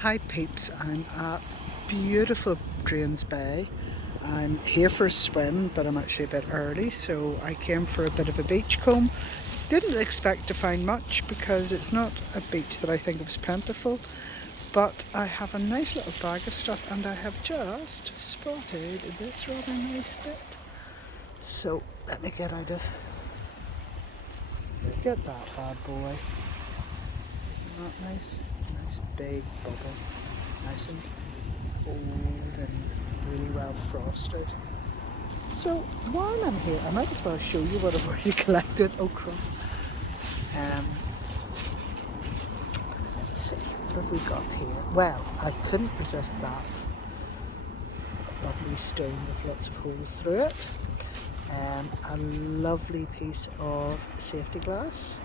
Hi peeps, I'm at beautiful Drains Bay. I'm here for a swim, but I'm actually a bit early, so I came for a bit of a beach comb. Didn't expect to find much because it's not a beach that I think was plentiful, but I have a nice little bag of stuff and I have just spotted this rather nice bit. So let me get out of, get that bad boy. Isn't that nice? Nice big bubble. Nice and old and really well frosted. So while I'm here, I might as well show you what I've already collected. Oh crap. Let's see, what have we got here? Well, I couldn't resist that lovely stone with lots of holes through it. A lovely piece of safety glass.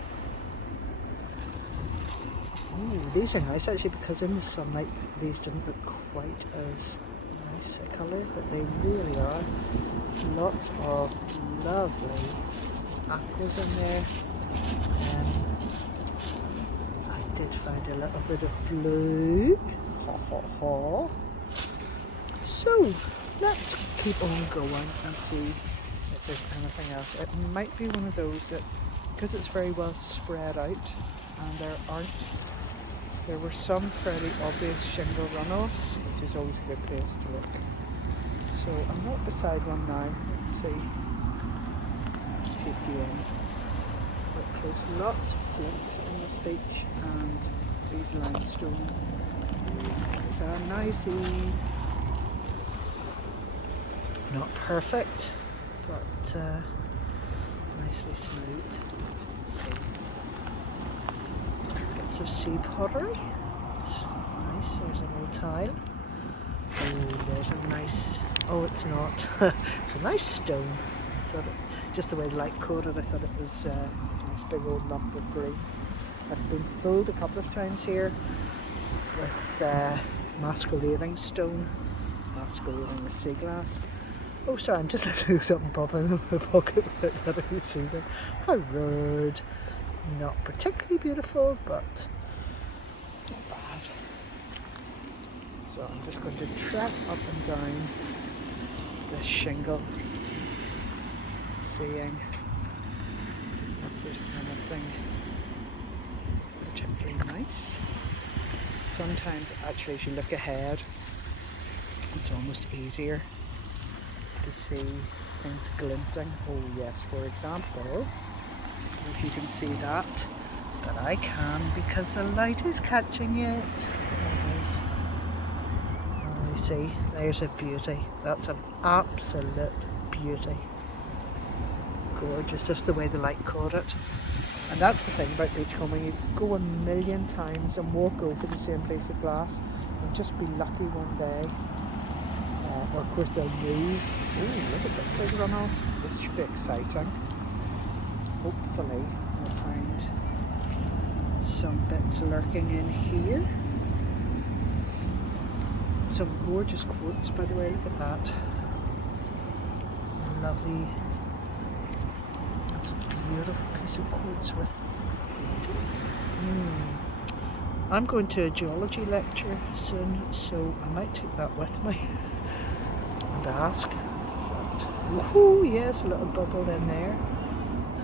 Ooh, these are nice actually because in the sunlight these didn't look quite as nice a colour, but they really are. Lots of lovely aquas in there. I did find a little bit of blue. Ha ha ha. So let's keep on going and see if there's anything else. It might be one of those that, because it's very well spread out and there were some fairly obvious shingle runoffs, which is always a good place to look. So I'm not beside one now. Let's see. Take you in. Look close. Lots of flint on this beach and these limestone. These are nicey. Not perfect, but nicely smoothed. Let's see. Bits of sea pottery. It's nice. There's an old tile. Oh, there's a nice. Oh, it's not. It's a nice stone. I thought it, just the way the light caught it, I thought it was a nice big old lump of green. I've been fooled a couple of times here with masquerading stone, masquerading with seaglass. Oh, sorry, I'm just letting something pop in my pocket without letting you see them. How rude. Not particularly beautiful, but not bad. So I'm just going to trek up and down this shingle, seeing if there's anything particularly nice. Sometimes actually as you look ahead, it's almost easier to see things glinting. Oh yes, for example, if you can see that, but I can because the light is catching it. There it is. Oh, you see, there's a beauty. That's an absolute beauty. Gorgeous, just the way the light caught it. And that's the thing about beachcombing, you could go a million times and walk over the same piece of glass and just be lucky one day. Or of course they'll move. Ooh, look at this big runoff. This should be exciting. Hopefully we'll find some bits lurking in here. Some gorgeous quotes, by the way, look at that. Lovely. That's a beautiful piece of quotes with. I'm going to a geology lecture soon, so I might take that with me and ask. What's that? Woohoo! Yes, a little bubble in there.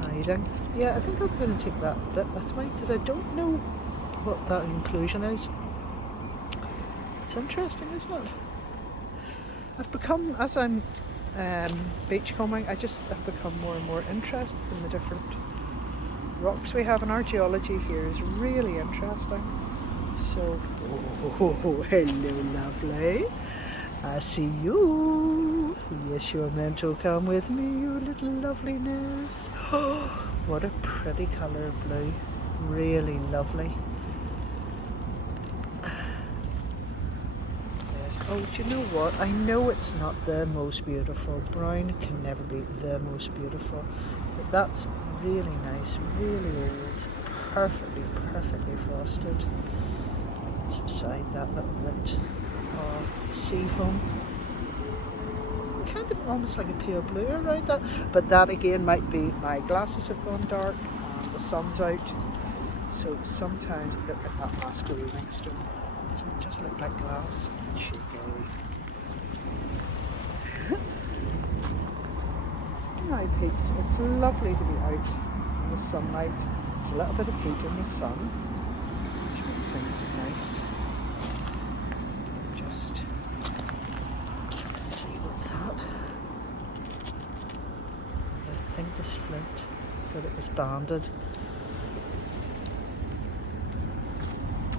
Hiding. Yeah, I think I'm going to take that bit with me because I don't know what that inclusion is. It's interesting, isn't it? I've become, as I'm beachcombing, I just have become more and more interested in the different rocks we have, and our geology here is really interesting. So, oh, hello lovely. I see you. Yes, you're meant to come with me, you little loveliness. Oh, what a pretty colour of blue. Really lovely. Oh, do you know what? I know it's not the most beautiful. Brown can never be the most beautiful. But that's really nice, really old, perfectly frosted. It's beside that little bit of sea foam. Kind of almost like a pale blue around that. But that again might be my glasses have gone dark and the sun's out. So sometimes look at that masquerading stone. Doesn't it just look like glass? It should go. Hi peeps, it's lovely to be out in the sunlight. There's a little bit of heat in the sun, which makes things nice. Just let's see what's that. I think this flint, I thought it was banded.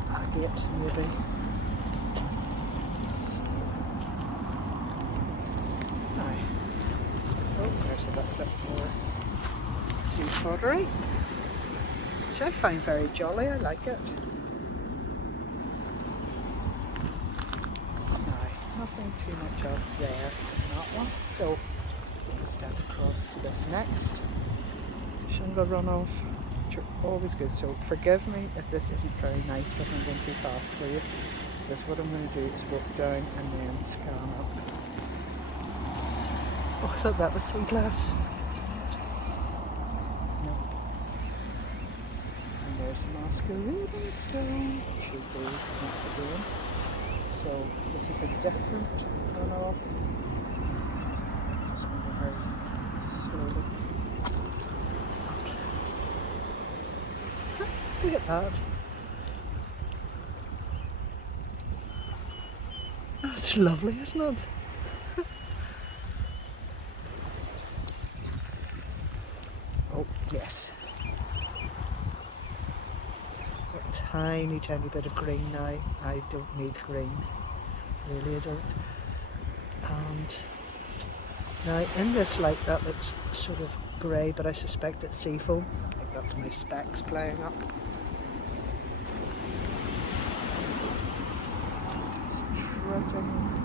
Agate maybe. Oh, there's a little bit more sea pottery, which I find very jolly. I like it. Now, nothing too much else there in that one. So we'll step across to this next shingle runoff, which are always good. So forgive me if this isn't very nice, if I'm going too fast for you. Because what I'm going to do is walk down and then scan up. Oh, I thought that was seaglass. No. And there's the masquerading stone. Should be once again. So this is a different runoff. Just moving very slowly. Look at that. That's lovely, isn't it? Oh, yes. A tiny, tiny bit of green now. I don't need green. Really, I don't. And now in this light that looks sort of grey, but I suspect it's sea foam. I think that's my specs playing up. Just trudging.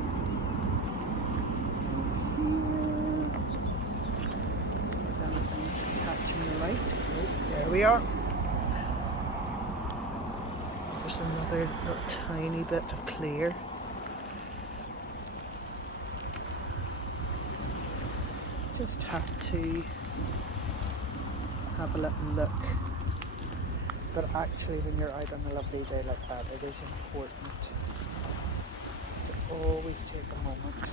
Right. Oh, there we are. There's another little tiny bit of clear. Just have to have a little look. But actually when you're out on a lovely day like that, it is important to always take a moment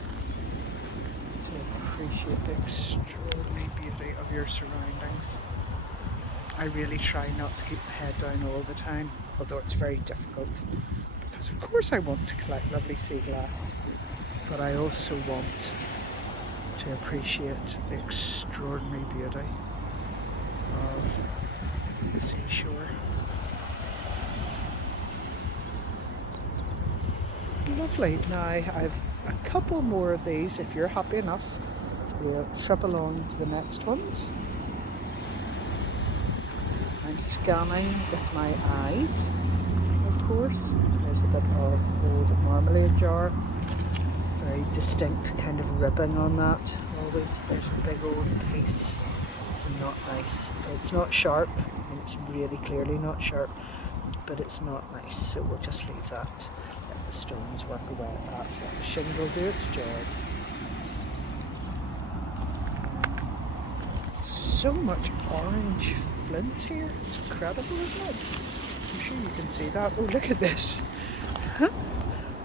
to appreciate the extraordinary beauty of your surroundings. I really try not to keep my head down all the time, although it's very difficult, because of course I want to collect lovely sea glass, but I also want to appreciate the extraordinary beauty of the seashore. Lovely. Now I've a couple more of these. If you're happy enough, we'll trip along to the next ones. I'm scanning with my eyes, of course. There's a bit of old marmalade jar. Very distinct kind of ribbon on that. Always there's a big old piece. It's not nice. It's not sharp, and it's really clearly not sharp, but it's not nice, so we'll just leave that. Let the stones work away at that. Let the shingle do its job. So much orange flint here. It's incredible, isn't it? I'm sure you can see that. Oh, look at this.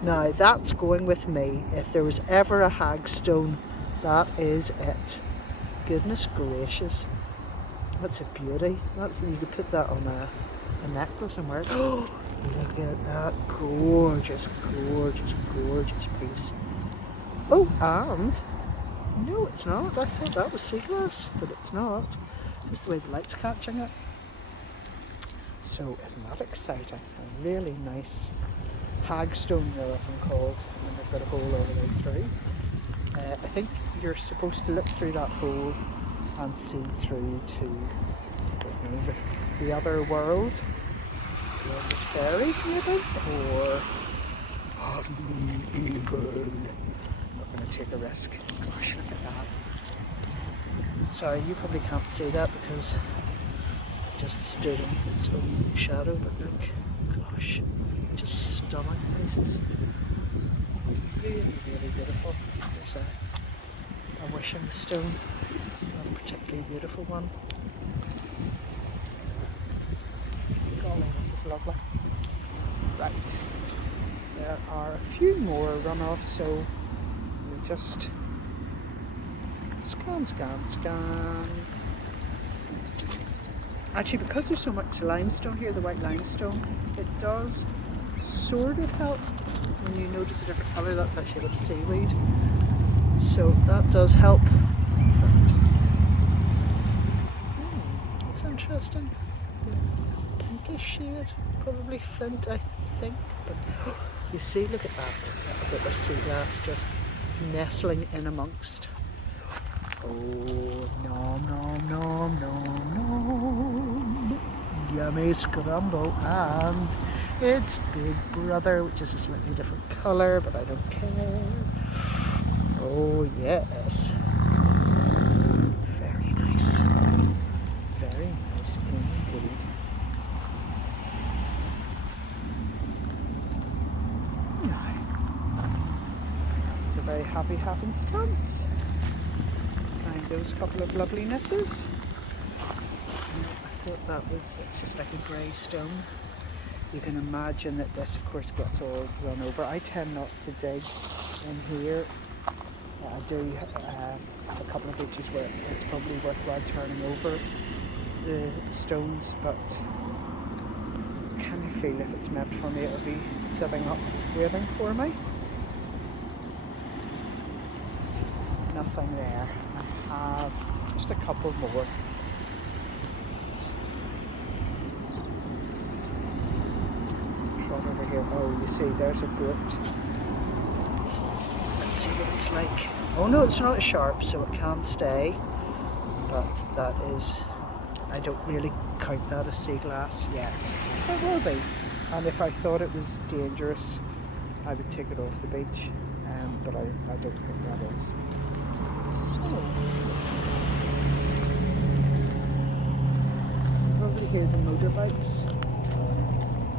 Now, that's going with me. If there was ever a hagstone, that is it. Goodness gracious. That's a beauty. You could put that on a necklace and wear it. Oh, look at that. Gorgeous, gorgeous, gorgeous piece. Oh, and no, it's not. I thought that was seaglass, but it's not. Just the way the light's catching it. So, isn't that exciting? A really nice hagstone, they're often called, and they've got a hole all the way through. I think you're supposed to look through that hole and see through to the other world. The fairies, maybe? Or evil. Not going to take a risk. Gosh, look at that. Sorry, you probably can't see that because it just stood in its own shadow, but look, gosh, just stunning pieces. Really, really beautiful. There's a wishing stone, not a particularly beautiful one. Golly, this is lovely. Right, there are a few more runoffs, so we just scan. Actually, because there's so much limestone here, the white limestone, it does sort of help when you notice a different colour. That's actually a bit of seaweed, so that does help. That's interesting. Pinkish shade, probably flint, I think. But you see, look at that little bit of seaglass just nestling in amongst. Oh, nom. Yummy scramble, and it's Big Brother, which is a slightly different colour, but I don't care. Oh yes, very nice indeed. It's a very happy happenstance. Find those couple of lovelinnesses. I thought that was, it's just like a grey stone. You can imagine that this, of course, gets all run over. I tend not to dig in here. I do have a couple of beaches where it's probably worthwhile turning over the stones, but I kind of feel if it's meant for me, it'll be sitting up waiting for me. Nothing there. I have just a couple more. Trot over here. Oh, you see, there's a boat. Let's see what it's like. Oh no, it's not as sharp, so it can't stay. But that is, I don't really count that as seaglass yet. It will be. And if I thought it was dangerous, I would take it off the beach. But I don't think that is. So, probably hear the motorbikes,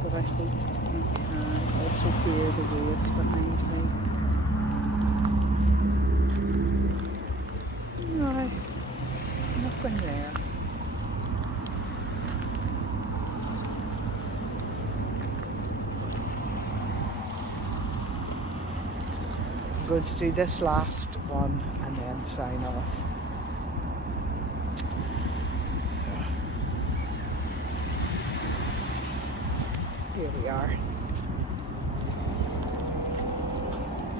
but I hope you can also hear the waves behind me. No, nothing there. I'm going to do this last one and then sign off. Here we are.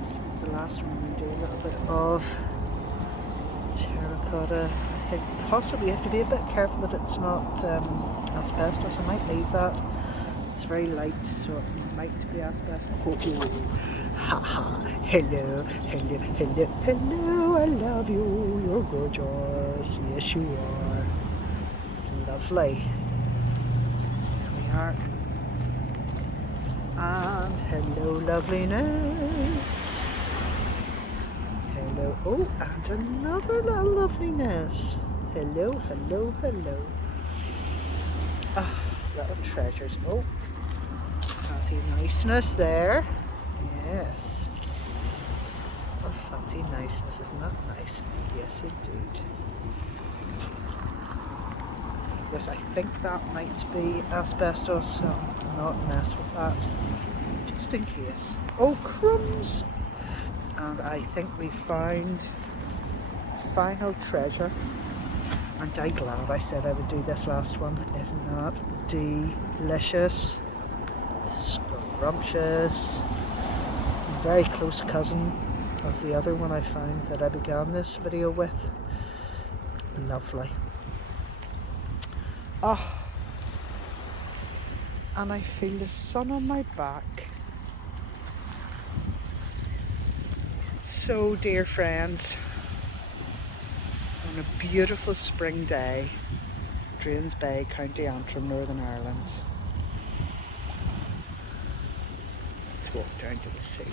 This is the last one. We do a little bit of terracotta. I think possibly you have to be a bit careful that it's not asbestos. I might leave that. It's very light, so it might be asbestos. Oh, haha. Hello, I love you. You're gorgeous. Yes, you are. Lovely. There we are. And hello, loveliness. Hello. Oh, and another little loveliness. Hello. Ah, little treasures. Oh, fatty niceness there. Yes. Oh, fatty niceness. Isn't that nice? Yes, indeed. Yes, I think that might be asbestos, so I'll not mess with that, just in case. Oh, crumbs! And I think we found a final treasure. Aren't I glad I said I would do this last one? Isn't that delicious? Scrumptious. Very close cousin of the other one I found that I began this video with. Lovely. Ah, and I feel the sun on my back. So, dear friends, on a beautiful spring day, Drains Bay, County Antrim, Northern Ireland, let's walk down to the sea.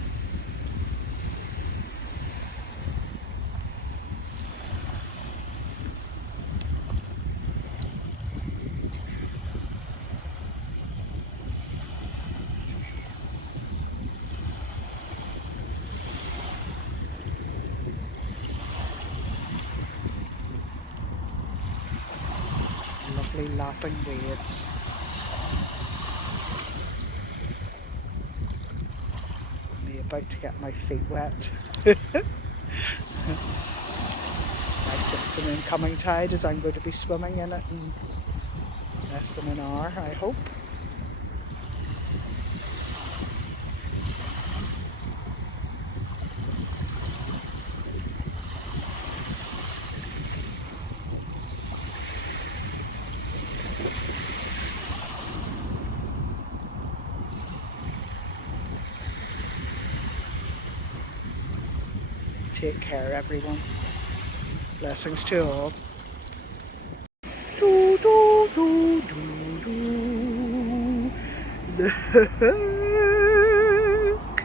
Lovely lapping waves. about to get my feet wet. I sense an incoming tide as I'm going to be swimming in it in less than an hour, I hope. Take care, everyone. Blessings to all. Do, do, do, do, do. Look!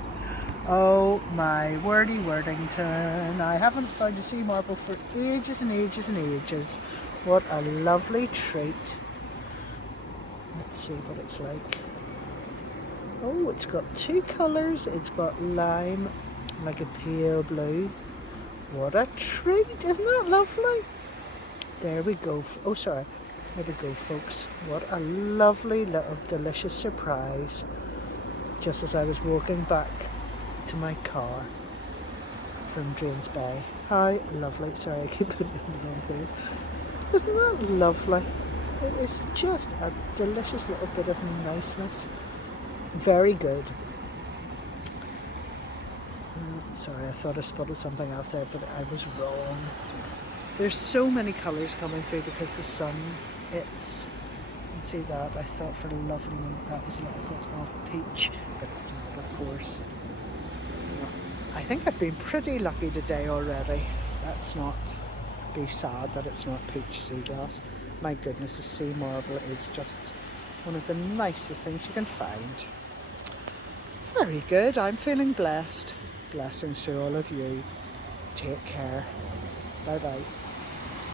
Oh my wordy Wordington. I haven't found a sea marble for ages and ages and ages. What a lovely treat. Let's see what it's like. Oh, it's got two colours. It's got lime, like a pale blue. What a treat, isn't that lovely? There we go. Oh, sorry. There we go, folks. What a lovely little delicious surprise. Just as I was walking back to my car from Drains Bay. How lovely. Sorry, I keep putting it in the wrong place. Isn't that lovely? It is just a delicious little bit of niceness. Very good. Sorry, I thought I spotted something else there, but I was wrong. There's so many colours coming through because the sun, you can see that. I thought for a lovely moment that was a little bit of peach, but it's not, of course. I think I've been pretty lucky today already. Let's not be sad that it's not peach sea glass. My goodness, the sea marble is just one of the nicest things you can find. Very good, I'm feeling blessed. Blessings to all of you. Take care. Bye bye.